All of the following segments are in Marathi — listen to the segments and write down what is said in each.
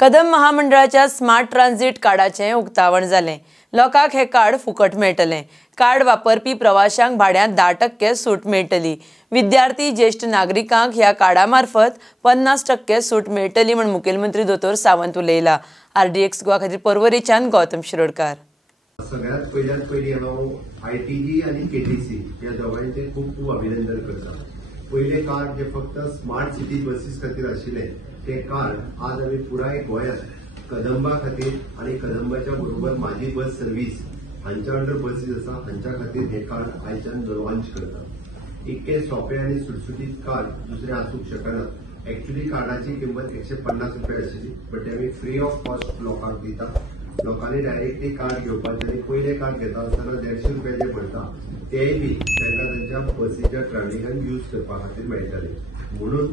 कदम महामंडळाच्या स्मार्ट ट्रांझिट कार्डाचे उक्तावण जालें। लोकांक हे कार्ड फुकट मेळटलें। कार्ड वापरपी प्रवाशांक भाड्यांत 10% सूट मेळटली। विद्यार्थी ज्येष्ठ नागरिकांक ह्या कार्डा मार्फत 50% सूट मेळटली म्हण मुखेलमंत्री दोतोर सावंत उलयला। RDX गोवा खातीर पर्वरीच्यान गौतम शिरोडकार। सगळ्यात पयली हांव ITG आणि KTC ह्या दोगांचे खूप अभिनंदन करता। पहिले कार्ड जे फक्त स्मार्ट सिटी बसीस खातीर आशिल्ले ते कार्ड आज आम्ही पुराय गोंयांत कदंबा खातीर आणि कदंबाच्या बरोबर माझी बस सर्व्हिस हांच्या अंडर बसीस आसा हांच्या खातीर हे कार्ड आयच्यान लॉन्च करता। इतके सोपे आणि सुटसुटीत कार्ड दुसरे आसूंक शकना। एक्चुअली कार्डाची किंमत 150 रुपये आशिल्ली, बट ते आमी फ्री ऑफ कॉस्ट लोकांक दिता। लोकांनी डायरेक्टली कार्ड घेवपाचे आणि पयले कार्ड घेता आसतना 150 रुपये जे पडटा तेय बी तांकां तांच्या बसीच्या ट्रॅव्हलिंगान यूज करपा खातीर मेळटले। म्हणून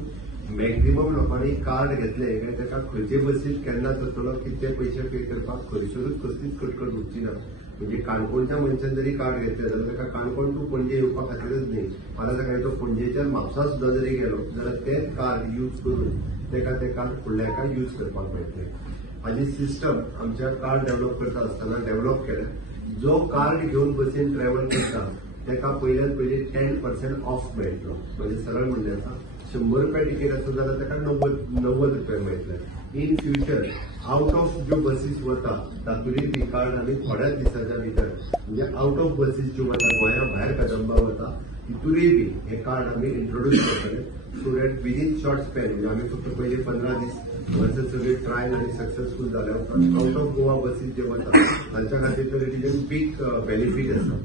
मॅक्झिमम लोकांनी कार्ड घेतले काय ताका खंयचे बसीत केन्ना वतलो कितले पयशे पे करपाक खंयसरूच कसलीच कटकट उरची ना। म्हणजे काणकोणच्या मनशान जरी कार्ड घेतले जाल्यार ताका काणकोण टू पणजे येवपा खातीरच न्ही, फाल्यां सकाळी तो पणजेच्यान म्हापसा सुद्दां जरी गेलो जाल्यार तेच कार्ड यूज करून ताका ते कार्ड फुडल्या एका यूज करपाक मेळटले। हाजी सिस्टम आमच्या कार्ड डेव्हलप करता आसतना डेव्हलप केलें। जो कार्ड घेवन बसीन ट्रॅव्हल करता ताका पयल्यान पयली 10% ऑफ मेळटलो। म्हणजे सरळ म्हणजे आसा 100 रुपये टिकेट आसा जाल्यार ताका 90 रुपये मेळटले। इन फ्युचर आउट ऑफ ज्यो बसीस वता तातूंतली ती कार्ड आमी थोड्याच दिसाच्या भितर म्हणजे आउट ऑफ बसीस ज्यो वता गोंया भायर कदंबा वता तितूनय बी हे कार्ड आमी इंट्रोड्यूस करतले। So that within short span म्हणजे आमी फक्त पयली 15 दीस बसीस सगळी ट्रायल आणि सक्सेसफुल जाल्या उपरांत आउट ऑफ गोवा बसीस जे वता तांच्या खातीर तर इट बीग बेनिफीट आसा।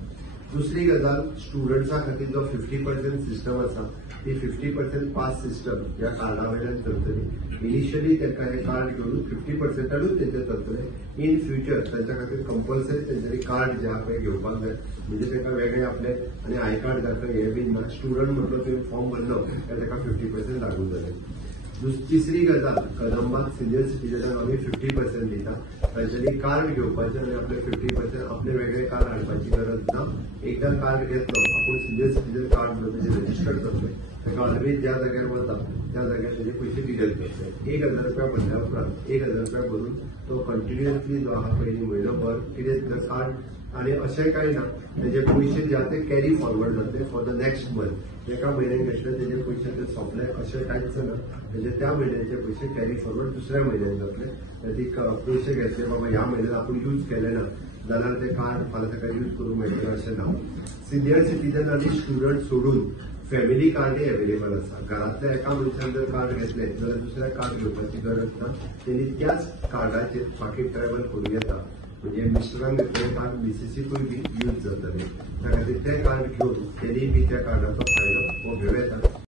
दुसरी गजाल स्टुडंट्सां खातीर जो 50% सिस्टम आसा ती 50% पास सिस्टम ह्या कार्डा वयल्यान चलतली। इनिशियली तांकां हे कार्ड घेवन 50%च तेंचे चलतले। इन फ्युचर तांच्या खातीर कंपल्सरी तेंच्यांनी कार्ड जे आहा पळय घेवपाक जाय। म्हणजे ताका वेगळे आपले आनी आय कार्ड जाता हे बी ना। स्टुडंट म्हटलो तुवें फॉर्म भरलो काय ताका 50% लागू जालें। तिसरी गजाल कदंबाक सिनियर सिटीजनाक आमी 50% दिता। तांच्यांनी कार्ड घेवपाचें आनी आपले 50% आपले वेगळे कार्ड हाडपाची गरज ना। एकदा कार्ड घेतलो आपूण सिनियर सिटीजन कार्ड म्हणजे रजिस्टर करतले ताका ऑलवेज ज्या जाग्यार वता त्या जाग्यार ताजे पयशे डिडक्ट करतले। 1000 रुपया भरल्या उपरांत 1000 रुपया भरून तो कंटिन्युअसली जो आहा पयली म्हयनोभर कितें कार्ड आणि अशें कांय ना तेजे पयशे जे आहा ते कॅरी फॉरवर्ड जातले फॉर द नेक्स्ट मंथ। एका म्हयन्याक घेतले तेजे पयशे ते सोंपले अशें कांयच ना। म्हणजे त्या म्हयन्याचे पयशे कॅरी फॉरवर्ड दुसऱ्या म्हयन्याक जातले। ती पयशे घेतले बाबा ह्या म्हयन्यात आपूण यूज केले ना जाल्यार ते कार्ड फाल्यां ताका यूज करूंक मेळटलें अशें ना। सिनियर सिटीजन आनी स्टुडंट सोडून फॅमिली कार्डय अवेलेबल आसा। घरांतल्या एका मनशान जर कार्ड घेतले जाल्यार दुसऱ्या कार्ड घेवपाची गरज ना। तेणी त्याच कार्डाचेर बाकी ट्रॅव्हल करूं येता। म्हणजे मिस्टरान घेतलें कार्ड मिसेसीकूय बी यूज जातलें। त्या खातीर तें कार्ड घेवन तेणी बी त्या कार्डाचो फायदो हो घेवं येता।